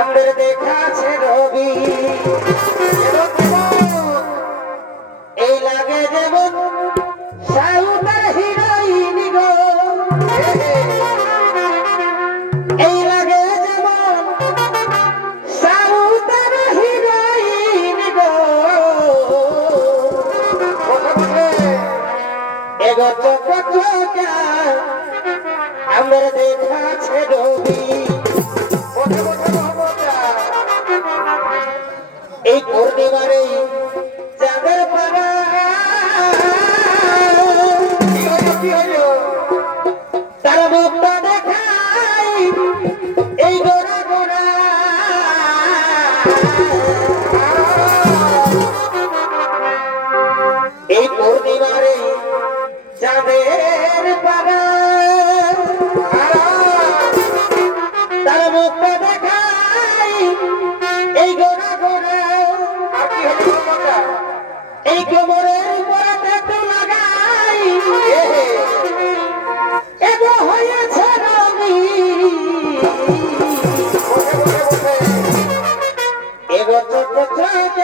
আমাদের দেখাছে রবি এই লাগে যেমন সাউদার হিরোইন গো এই লাগে যেমন সাউদার হিরোইন গো এগো চোখ চোখা আমাদের দেখাছে রবি এই পূর্ণিমারে চাঁদের পাড়া তার মুখটা দেখাই এই গোড়া গোড়া এই পূর্ণিমারে চাঁদের পাড়া তার মুখটা দেখাই এই গোড়া গোড়া এই কোমরের উপরে ট্যাটু লাগাই এগো হয়েছে রবি এগো ছোট ছোট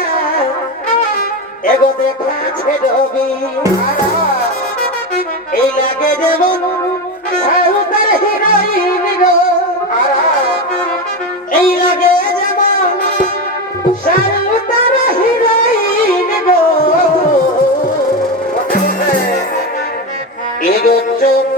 এগো দেখাছে রবি এই লাগে যেমন সাউদার হিরোইন গো এই লাগে যেমন সাউদার হিরোইন গো এগো চোখ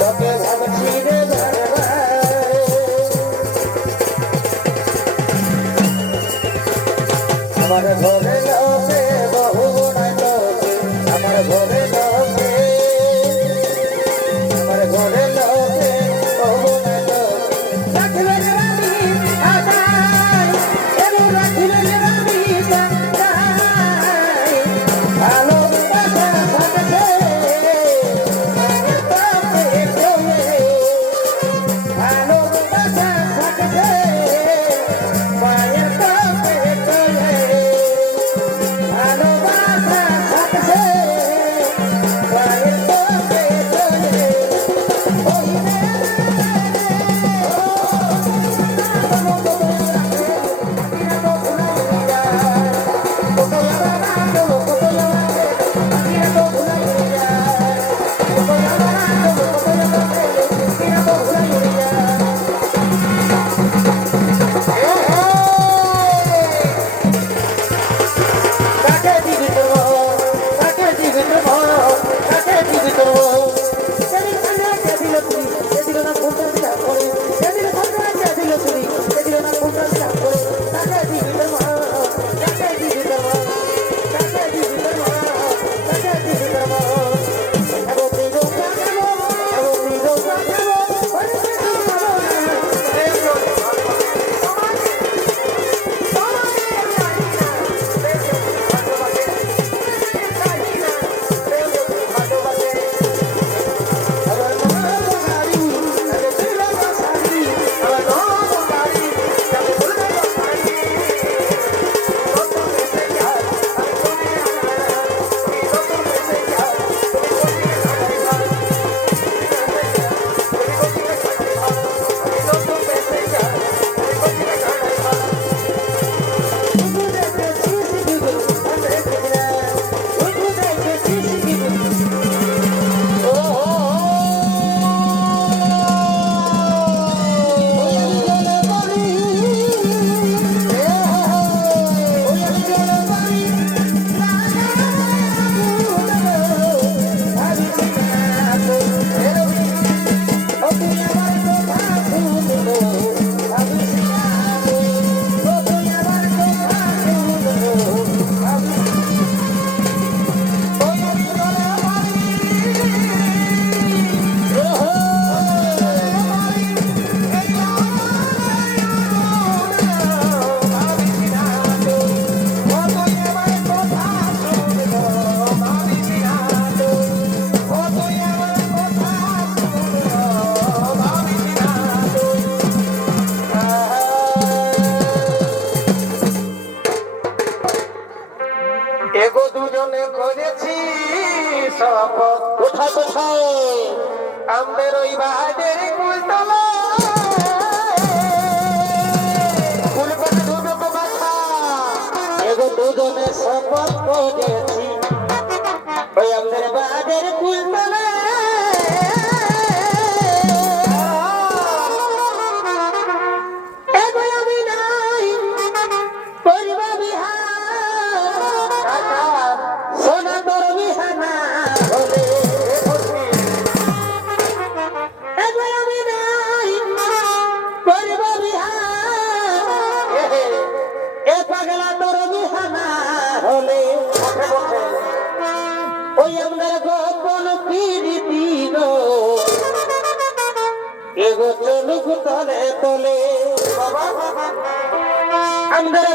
তোকে ভাবছি রে আমার ঘরে লোকে বহু নাই লোকে আমার ঘরে লোকে আমার ঘরে লোকে বহু নাই লোকে রাখিবে রামি আদাই এমন রাখিবে রামি আদাই ভালো বাসা থাকবে তোকে তোলে ভালো বাসা থাকবে মায়ের তোকে তোলে ভালোবাসা থাকবে মায়ের তোকে তোলে ওই এগো দুজনে করেছি শপথ কোথায় কোথায় আমাদের ওই বাহাদের কুলতলা কুলপতি দুটো কথা এগো দুজনে শপথ করেছি ওই আমাদের বাহাদের কুলতলা এগো আমি নাই করিবা সোনা তোর বিহানা হলে আমি নাই করিব বিহার এ পাগলা তোর বিহানা হলে ওই আমাদের গোপন প্রীতি গো এগো চলুক তলে তলে আমাদের